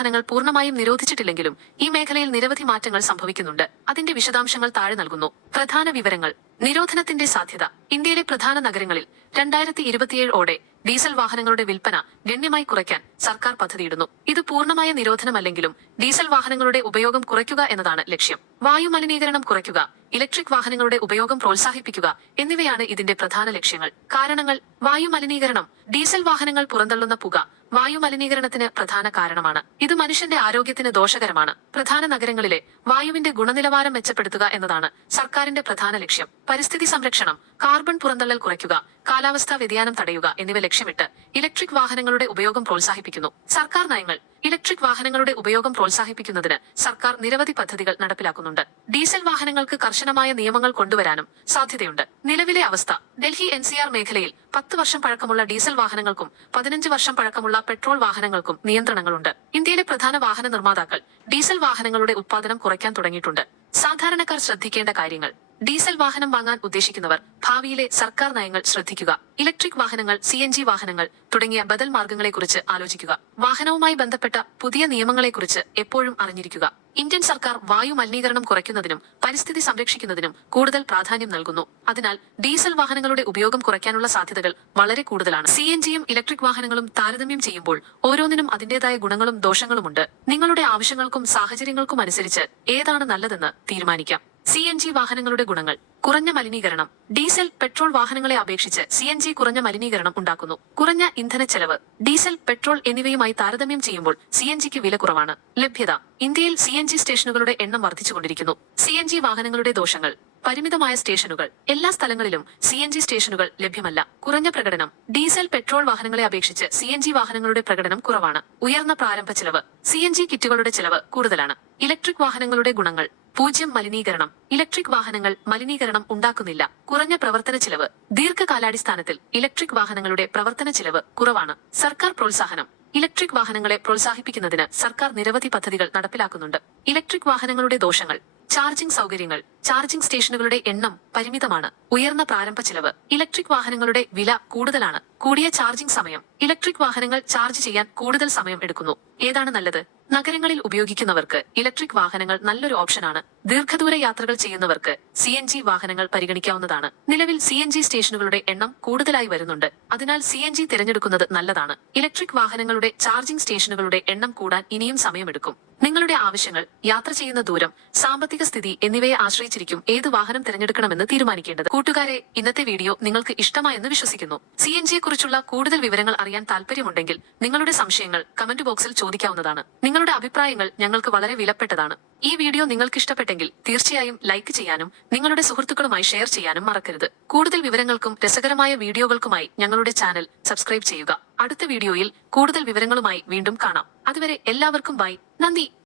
വാഹനങ്ങൾ പൂർണ്ണമായും നിരോധിച്ചിട്ടില്ലെങ്കിലും ഈ മേഖലയിൽ നിരവധി മാറ്റങ്ങൾ സംഭവിക്കുന്നുണ്ട്. അതിന്റെ വിശദാംശങ്ങൾ താഴെ നൽകുന്നു. പ്രധാന വിവരങ്ങൾ. നിരോധനത്തിന്റെ സാധ്യത. ഇന്ത്യയിലെ പ്രധാന നഗരങ്ങളിൽ 2027 ഓടെ ഡീസൽ വാഹനങ്ങളുടെ വിൽപ്പന ഗണ്യമായി കുറയ്ക്കാൻ സർക്കാർ പദ്ധതിയിടുന്നു. ഇത് പൂർണ്ണമായ നിരോധനമല്ലെങ്കിലും ഡീസൽ വാഹനങ്ങളുടെ ഉപയോഗം കുറയ്ക്കുക എന്നതാണ് ലക്ഷ്യം. വായുമലിനീകരണം കുറയ്ക്കുക, ഇലക്ട്രിക് വാഹനങ്ങളുടെ ഉപയോഗം പ്രോത്സാഹിപ്പിക്കുക എന്നിവയാണ് ഇതിന്റെ പ്രധാന ലക്ഷ്യങ്ങൾ. കാരണങ്ങൾ. വായുമലിനീകരണം. ഡീസൽ വാഹനങ്ങൾ പുറന്തള്ളുന്ന പുക വായുമലിനീകരണത്തിന് പ്രധാന കാരണമാണ്. ഇത് മനുഷ്യന്റെ ആരോഗ്യത്തിന് ദോഷകരമാണ്. പ്രധാന നഗരങ്ങളിലെ വായുവിന്റെ ഗുണനിലവാരം മെച്ചപ്പെടുത്തുക എന്നതാണ് സർക്കാരിന്റെ പ്രധാന ലക്ഷ്യം. പരിസ്ഥിതി സംരക്ഷണം. കാർബൺ പുറന്തള്ളൽ കുറയ്ക്കുക, കാലാവസ്ഥാ വ്യതിയാനം തടയുക എന്നിവ ലക്ഷ്യമിട്ട് ഇലക്ട്രിക് വാഹനങ്ങളുടെ ഉപയോഗം പ്രോത്സാഹിപ്പിക്കുന്നു. സർക്കാർ നയങ്ങൾ. ഇലക്ട്രിക് വാഹനങ്ങളുടെ ഉപയോഗം പ്രോത്സാഹിപ്പിക്കുന്നതിന് സർക്കാർ നിരവധി പദ്ധതികൾ നടപ്പിലാക്കുന്നുണ്ട്. ഡീസൽ വാഹനങ്ങൾക്ക് കർശനമായ നിയമങ്ങൾ കൊണ്ടുവരാനും സാധ്യതയുണ്ട്. നിലവിലെ അവസ്ഥ. ഡൽഹി NCR മേഖലയിൽ 10 വർഷം പഴക്കമുള്ള ഡീസൽ വാഹനങ്ങൾക്കും 15 വർഷം പഴക്കമുള്ള പെട്രോൾ വാഹനങ്ങൾക്കും നിയന്ത്രണങ്ങളുണ്ട്. ഇന്ത്യയിലെ പ്രധാന വാഹന നിർമ്മാതാക്കൾ ഡീസൽ വാഹനങ്ങളുടെ ഉത്പാദനം കുറയ്ക്കാൻ തുടങ്ങിയിട്ടുണ്ട്. സാധാരണക്കാർ ശ്രദ്ധിക്കേണ്ട കാര്യങ്ങൾ. ഡീസൽ വാഹനം വാങ്ങാൻ ഉദ്ദേശിക്കുന്നവർ ഭാവിയിലെ സർക്കാർ നയങ്ങൾ ശ്രദ്ധിക്കുക. ഇലക്ട്രിക് വാഹനങ്ങൾ, CNG വാഹനങ്ങൾ തുടങ്ങിയ ബദൽ മാർഗങ്ങളെക്കുറിച്ച് ആലോചിക്കുക. വാഹനവുമായി ബന്ധപ്പെട്ട പുതിയ നിയമങ്ങളെക്കുറിച്ച് എപ്പോഴും അറിഞ്ഞിരിക്കുക. ഇന്ത്യൻ സർക്കാർ വായു മലിനീകരണം കുറയ്ക്കുന്നതിനും പരിസ്ഥിതി സംരക്ഷിക്കുന്നതിനും കൂടുതൽ പ്രാധാന്യം നൽകുന്നു. അതിനാൽ ഡീസൽ വാഹനങ്ങളുടെ ഉപയോഗം കുറയ്ക്കാനുള്ള സാധ്യതകൾ വളരെ കൂടുതലാണ്. CNGയും ഇലക്ട്രിക് വാഹനങ്ങളും താരതമ്യം ചെയ്യുമ്പോൾ ഓരോന്നിനും അതിന്റേതായ ഗുണങ്ങളും ദോഷങ്ങളുമുണ്ട്. നിങ്ങളുടെ ആവശ്യങ്ങൾക്കും സാഹചര്യങ്ങൾക്കും അനുസരിച്ച് ഏതാണ് നല്ലതെന്ന് തീരുമാനിക്കാം. CNG വാഹനങ്ങളുടെ ഗുണങ്ങൾ. കുറഞ്ഞ മലിനീകരണം. ഡീസൽ, പെട്രോൾ വാഹനങ്ങളെ അപേക്ഷിച്ച് CNG കുറഞ്ഞ മലിനീകരണം ഉണ്ടാക്കുന്നു. കുറഞ്ഞ ഇന്ധനച്ചെലവ്. ഡീസൽ, പെട്രോൾ എന്നിവയുമായി താരതമ്യം ചെയ്യുമ്പോൾ CNGക്ക് വില കുറവാണ്. ലഭ്യത. ഇന്ത്യയിൽ CNG സ്റ്റേഷനുകളുടെ എണ്ണം വർദ്ധിച്ചുകൊണ്ടിരിക്കുന്നു. CNG വാഹനങ്ങളുടെ ദോഷങ്ങൾ. പരിമിതമായ സ്റ്റേഷനുകൾ. എല്ലാ സ്ഥലങ്ങളിലും CNG സ്റ്റേഷനുകൾ ലഭ്യമല്ല. കുറഞ്ഞ പ്രകടനം. ഡീസൽ, പെട്രോൾ വാഹനങ്ങളെ അപേക്ഷിച്ച് CNG വാഹനങ്ങളുടെ പ്രകടനം കുറവാണ്. ഉയർന്ന പ്രാരംഭ ചെലവ്. CNG കിറ്റുകളുടെ ചെലവ് കൂടുതലാണ്. ഇലക്ട്രിക് വാഹനങ്ങളുടെ ഗുണങ്ങൾ. 0 മലിനീകരണം. ഇലക്ട്രിക് വാഹനങ്ങൾ മലിനീകരണം ഉണ്ടാക്കുന്നില്ല. കുറഞ്ഞ പ്രവർത്തന ചിലവ്. ദീർഘകാലാടിസ്ഥാനത്തിൽ ഇലക്ട്രിക് വാഹനങ്ങളുടെ പ്രവർത്തന ചിലവ് കുറവാണ്. സർക്കാർ പ്രോത്സാഹനം. ഇലക്ട്രിക് വാഹനങ്ങളെ പ്രോത്സാഹിപ്പിക്കുന്നതിന് സർക്കാർ നിരവധി പദ്ധതികൾ നടപ്പിലാക്കുന്നുണ്ട്. ഇലക്ട്രിക് വാഹനങ്ങളുടെ ദോഷങ്ങൾ. ചാർജിംഗ് സൗകര്യങ്ങൾ. ചാർജിംഗ് സ്റ്റേഷനുകളുടെ എണ്ണം പരിമിതമാണ്. ഉയർന്ന പ്രാരംഭ ചിലവ്. ഇലക്ട്രിക് വാഹനങ്ങളുടെ വില കൂടുതലാണ്. കൂടിയ ചാർജിംഗ് സമയം. ഇലക്ട്രിക് വാഹനങ്ങൾ ചാർജ് ചെയ്യാൻ കൂടുതൽ സമയം എടുക്കുന്നു. ഏതാണ് നല്ലത്? നഗരങ്ങളിൽ ഉപയോഗിക്കുന്നവർക്ക് ഇലക്ട്രിക് വാഹനങ്ങൾ നല്ലൊരു ഓപ്ഷനാണ്. ദീർഘദൂര യാത്രകൾ ചെയ്യുന്നവർക്ക് CNG വാഹനങ്ങൾ പരിഗണിക്കാവുന്നതാണ്. നിലവിൽ CNG സ്റ്റേഷനുകളുടെ എണ്ണം കൂടുതലായി വരുന്നുണ്ട്. അതിനാൽ CNG തിരഞ്ഞെടുക്കുന്നത് നല്ലതാണ്. ഇലക്ട്രിക് വാഹനങ്ങളുടെ ചാർജിംഗ് സ്റ്റേഷനുകളുടെ എണ്ണം കൂടാൻ ഇനിയും സമയമെടുക്കും. നിങ്ങളുടെ ആവശ്യങ്ങൾ, യാത്ര ചെയ്യുന്ന ദൂരം, സാമ്പത്തിക സ്ഥിതി എന്നിവയെ ആശ്രയിച്ചിരിക്കും ഏത് വാഹനം തിരഞ്ഞെടുക്കണമെന്ന് തീരുമാനിക്കേണ്ടത്. കൂട്ടുകാരെ, ഇന്നത്തെ വീഡിയോ നിങ്ങൾക്ക് ഇഷ്ടമായെന്ന് വിശ്വസിക്കുന്നു. CNGയെക്കുറിച്ചുള്ള കൂടുതൽ വിവരങ്ങൾ അറിയാൻ താല്പര്യമുണ്ടെങ്കിൽ നിങ്ങളുടെ സംശയങ്ങൾ കമന്റ് ബോക്സിൽ ചോദിക്കാവുന്നതാണ്. നിങ്ങളുടെ അഭിപ്രായങ്ങൾ ഞങ്ങൾക്ക് വളരെ വിലപ്പെട്ടതാണ്. ഈ വീഡിയോ നിങ്ങൾക്ക് ഇഷ്ടപ്പെട്ടെങ്കിൽ തീർച്ചയായും ലൈക്ക് ചെയ്യാനും നിങ്ങളുടെ സുഹൃത്തുക്കളുമായി ഷെയർ ചെയ്യാനും മറക്കരുത്. കൂടുതൽ വിവരങ്ങൾക്കും രസകരമായ വീഡിയോകൾക്കുമായി ഞങ്ങളുടെ ചാനൽ സബ്സ്ക്രൈബ് ചെയ്യുക. അടുത്ത വീഡിയോയിൽ കൂടുതൽ വിവരങ്ങളുമായി വീണ്ടും കാണാം. അതുവരെ എല്ലാവർക്കും ബൈ. നന്ദി.